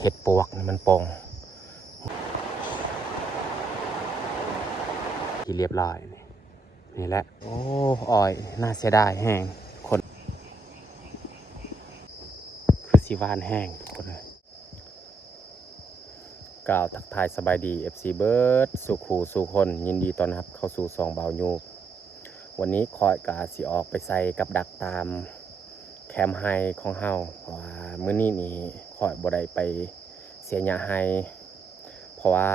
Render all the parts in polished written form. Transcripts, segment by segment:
เห็ดปวกนี่มันปงที่เรียบร้อยนี่แหละโอ้อ้อยน่าเสียดายแห้งคนคือสีวานแห้งทุกคนเลยกล่าวทักทายสบายดี FC เบิร์ดสุขูสู่คนยินดีต้อนรับเข้าสู่ซองเบาโยกวันนี้คอยกาสีออกไปใส่กับดักตามแคมไฮของเฮาเพราะว่ามื้อนี้นี่คอยบ่ได้ไปเสียหญ้าไฮเพราะว่า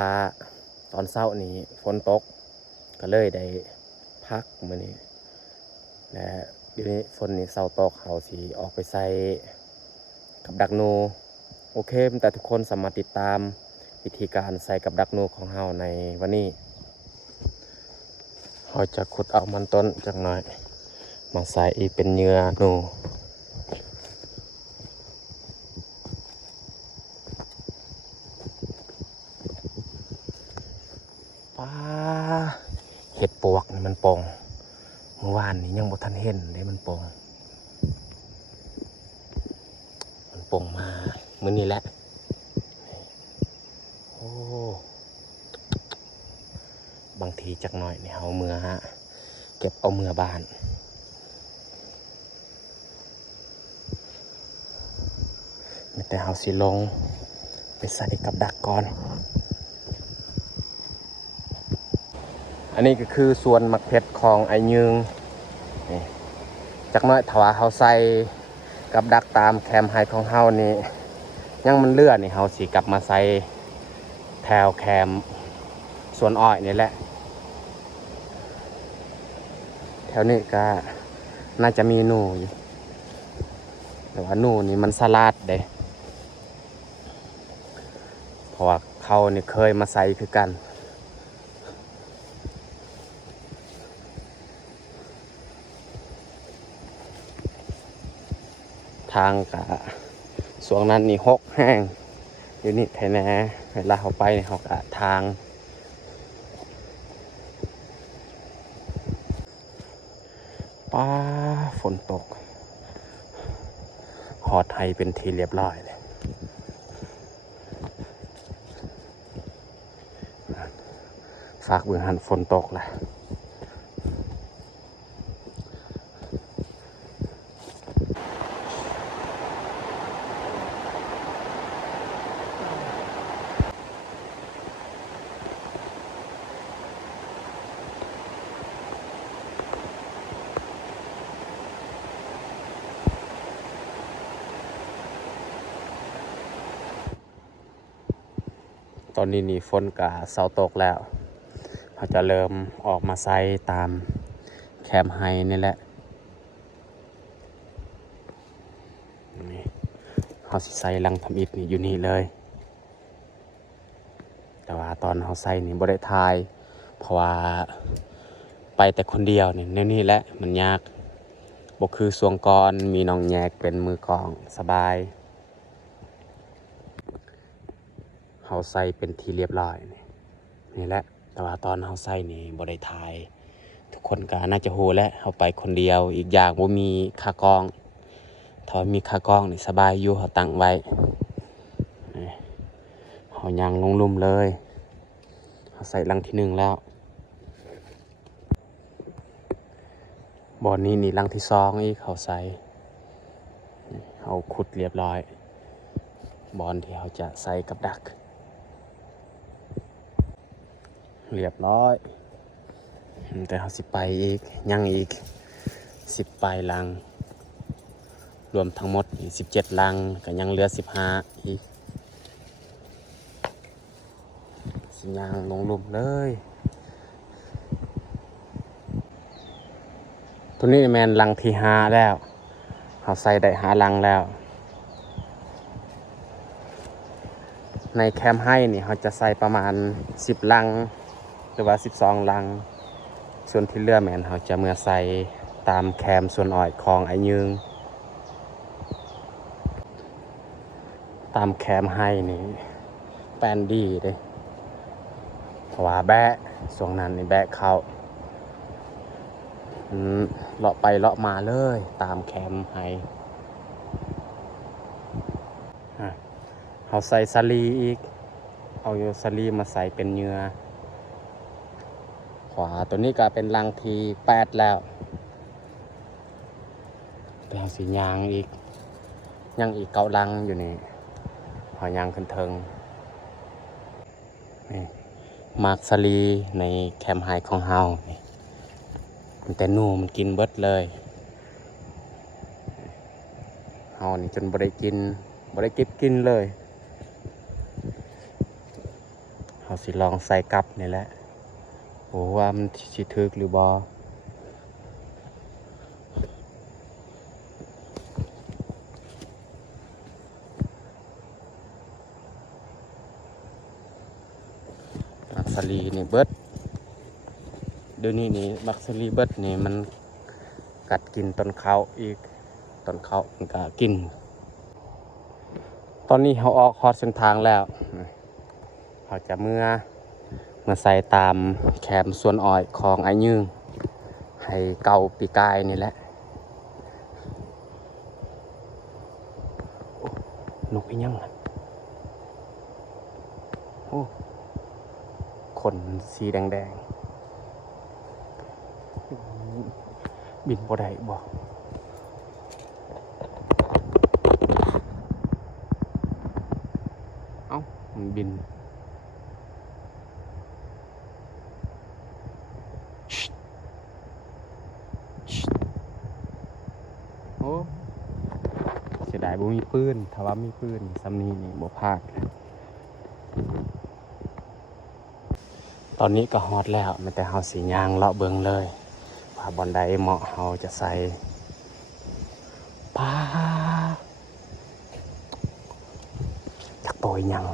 ตอนเช้านี้ฝนตกก็เลยได้พักมื้อนี้และเดี๋ยวนี้ฝนนี่เช้าตกเฮาสิออกไปใส่กับดักนูโอเคแต่ทุกคนสามารถติดตามวิธีการใส่กับดักนูของเฮาในวันนี้เราจะขุดเอามันต้นจักหน่อยมาใส่เป็นเหยื่อนูป้าเห็ดปวกนี่มันปงเมื่อวานนี้ยังบ่ทันเห็นเลยมันปงมามื้อนี้แหละโอ้บางทีจักหน่อยเนี่ยเอาเมื่อเก็บเอาเมื่อบ้านมีแต่เอาสิลงไปใส่กับดักก่อนอันนี้ก็คือส่วนมักเพชรของไอ้ยึงจักหน่อยถ้าว่าเฮาใส่กับดักตามแคมไฮของเฮานี่ยังมันเลื่อนนี่เฮาสิกลับมาใส่แถวแคมส่วนอ้อยนี่แหละแถวนี้ก็น่าจะมีหนูอยู่แต่ว่าหนูนี่มันสลัดเด้เพราะว่าเขานี่เคยมาใส่คือกันทางกับส่วนนั้นนี่หกแห้งอยู่นี่ไทยแน่เวลาเขาไปเนี่ยเขากะทางป้าฝนตกหอดไทยเป็นทีเรียบร้อยเลยฝากเบื้องหันฝนตกแหละตอนนี้นี่ฝนกะเสาตกแล้วเขาจะเริ่มออกมาใส่ตามแคมไฮนี่แหละนี่เขาใส่ลังทำอิฐนี่อยู่นี่เลยแต่ว่าตอนเขาใส่นี่บ่ได้ถ่ายเพราะว่าไปแต่คนเดียวนี่นี่แหละมันยากบ่คือสวงกรมีน้องแยกเป็นมือกลองสบายเขาใส่เป็นที่เรียบร้อยนี่แหละแต่ว่าตอนเขาใส่นี่บ่ได้ถ่ายทุกคนก็น่าจะฮู้แล้วเขาไปคนเดียวอีกอย่างบ่มีค่ากล้องถ้ามีค่ากล้องนี่สบายอยู่เขาตั้งไว้เขายังลงลุ่มเลยเขาใส่ลังที่1แล้วบ่อนี้นี่ลังที่2อีกเขาใส่เขาขุดเรียบร้อยบ่อนที่เขาจะใส่กับดักเรียบร้อยแต่เขาสิไปอีกยังอีก10 ปลายลังรวมทั้งหมด17ลังก็ยังเหลือ15อีกสิยางลงลุ่มเลยตัวนี้แมนลังที่5แล้วเขาใส่ได้5ลังแล้วในแคมให้นี่เขาจะใส่ประมาณ10ลังหรือว่า12ลังส่วนที่เหลือแมนเขาจะเมื่อใส่ตามแคมส่วนอ้อยของไอ้ยึงตามแคมให้นี่แปนดีเด้เพราะว่าแบะส่วนนั้นนี่แบะเขาเลาะไปเลาะมาเลยตามแคมให้ เอาใส่สาลีอีกเอาสาลีมาใส่เป็นเนื้อขวาตัวนี้ก็เป็นรังที่8แล้วเราสียางอีกยังอีกเกาลังอยู่นี่หอยางขึ้นเทิงนี่มาร์กสาลีในแคมป์ไฮของเฮานี่มันแต่นูมันกินเบิดเลยเฮานี่จนบ่ได้กินบ่ได้เก็บกินเลยเฮาสิลองใส่กับนี่แหละโอ้ว่ามันสิถึกหรือบ่มักสลีนี่เบิดเดี๋ยวนี้นี่มักสลีเบิดนี่มันกัดกินต้นข้าวอีกต้นข้าวมันก็กินตอนนี้เขาออกฮอดเส้นทางแล้วเขาจะเมื่อใส่ตามแคมส่วนอ้อยของไอ้ยืงให้เก่าปีกายนี่แหละนกอีหยังโอ้ขนสีแดงๆบินบ่ได้บ่เอ้ามันบินโอ้เสียดายบ่มีปืนถ้าว่ามีปืนซ้ำนี้นี่บ่พลาดตอนนี้ก็ฮอดแล้วแม้แต่เฮาสียางเลาะเบิงเลยว่าบอนใดเหมาะเฮาจะใส่ปลาจักโตยยัง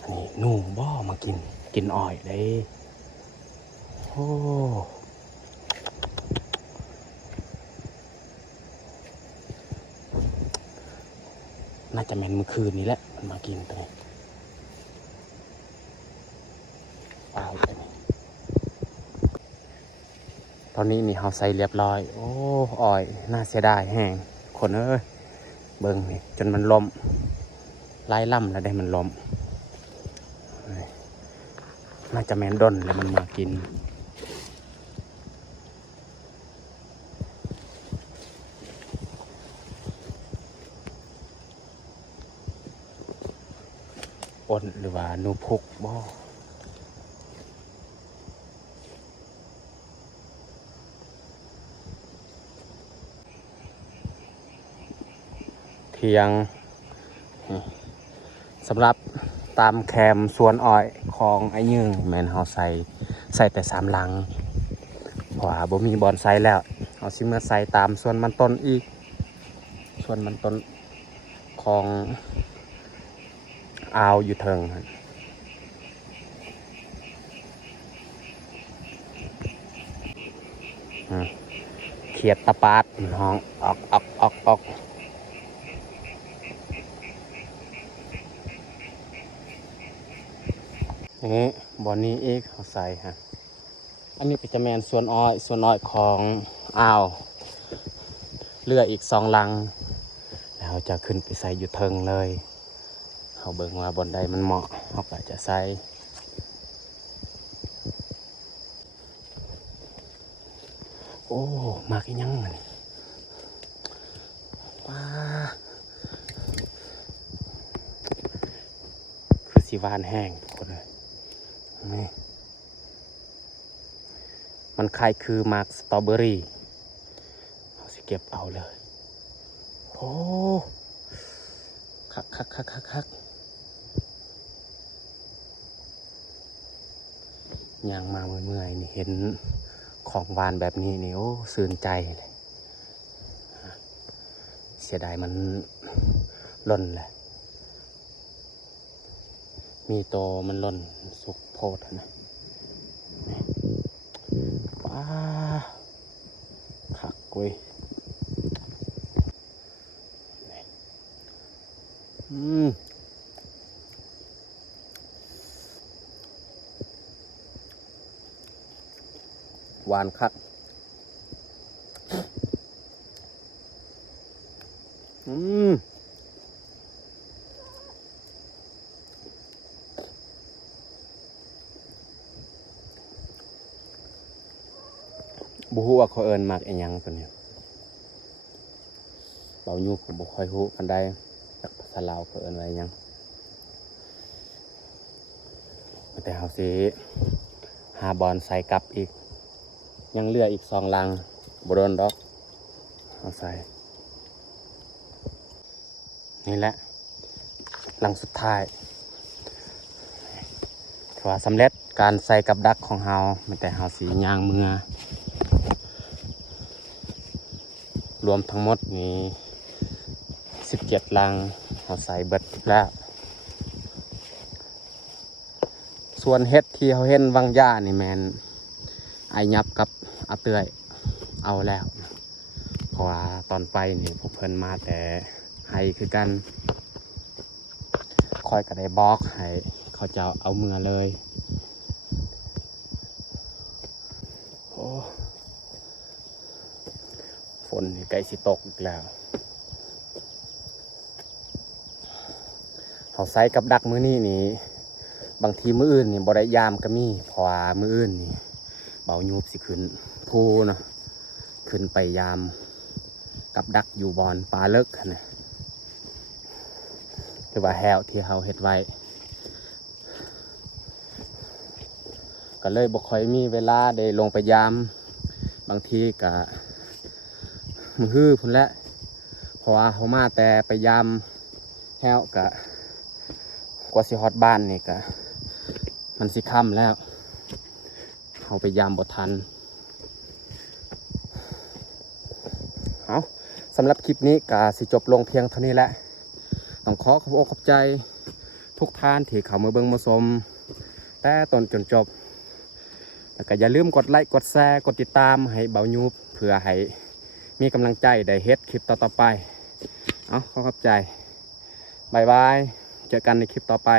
อันนี้หนูบ่มากินอ้อยได้โอ้น่าจะแม่นเมื่อคืนนี้แหละมันมากินตัวนี้ว้าวตัวนี้ตอนนี้นี่เฮาใส่เรียบร้อยโอ้อ้อยน่าเสียดายแห้งคนเอ้ยเบิ่งนี่จนมันล้มไล่ล่ำแล้วได้มันล้มน่าจะแม่นดนแล้วมันมากินอ้นหรือว่านูพุกบ่เทียงสำหรับตามแคมสวนอ้อยของไอ้ยืงแมนเฮาใส่แต่3 ลังเพราะว่าบ่มีบอนไซแล้วเอาสิมาใส่ตามส่วนมันต้นอีกส่วนมันต้นของอ่าวอยู่เทิงเขียดตะปาดห้องออกนี่บอนนี้เอกเขาใส่ฮะอันนี้ก็จะแมนส่วนอ้อยของอ่าวเรืออีก2 ลังแล้วจะขึ้นไปใส่อยู่เทิงเลยเขาเบิ่งว่าบนใดมันเหมาะเขาก็จะใส่โอ้มากอีหยังนี่ว้าคือสีวานแห้งทุกคนเลยนี่มันคล้ายคือมาร์กสตรอเบอรี่เขาสิเก็บเอาเลยโอ้คักยางมาเมื่อยๆนี่เห็นของหวานแบบนี้นี่โอ้สื่นใจเลยเสียดายมันล่นแหละมีโตมันล่นสุกโพดนะว้าคักเว้ยหวานคัก บ่ฮู้ว่าเขาเอิ้นมักอีหยังตัวนี้เบายูก็บ่ค่อยฮู้ปานใดจากภาษาลาวเขาเอิ้นว่าอิหยังแต่เฮาสิหาบอลใส่กลับอีกยังเหลืออีก2ลังบ่โดนดอกเอาใส่นี่แหละลังสุดท้ายถือว่าสำเร็จการใส่กับดักของเฮาแต่เฮาสีย่างเมื่อรวมทั้งหมดนี้17ลังเฮาใส่เบิดแล้วส่วนเฮ็ดที่เฮาเห็นวังย่านี่แมนไอยับกับอาเตยเอาแล้วเพราะว่าตอนไปนี่พวกเพิ่นมาแต่ให้คือกันคอยก็ได้บอกให้เขาจะเอาเมื่อเลยโอ้ฝนใกล้สิตกอีกแล้วเขาใส่กับดักมื้อนี้นี่บางทีมื้ออื่นนี่บ่ได้ยามก็มีเพราะว่ามื้ออื่นนี่เบายูบสิขึ้นภูเนาะขึ้นไปยามกับดักอยู่บอนปลาเลิกนะคือว่าแฮวที่เฮาเฮ็ดไว้ก็เลยบ่ค่อยมีเวลาได้ลงไปยามบางทีก็มือฮื้อพุ่นแหละเพราะว่าเฮามาแต่ไปยามแฮวก็กว่าสิฮอดบ้านนี่ก็มันสิค่ำแล้วเฮาไปยามบ่ทันเอาสำหรับคลิปนี้ก็สิจบลงเพียงเท่านี้แหละต้องขอขอบอกขอบใจทุกท่านที่เข้ามาเบิ่งมาชมแต่ต้นจนจบแล้วก็อย่าลืมกดไลค์กดแชร์กดติดตามให้เบายูบเพื่อให้มีกำลังใจได้เฮ็ดคลิปต่อๆไปเอาขอขอบใจบายบายเจอกันในคลิปต่อไป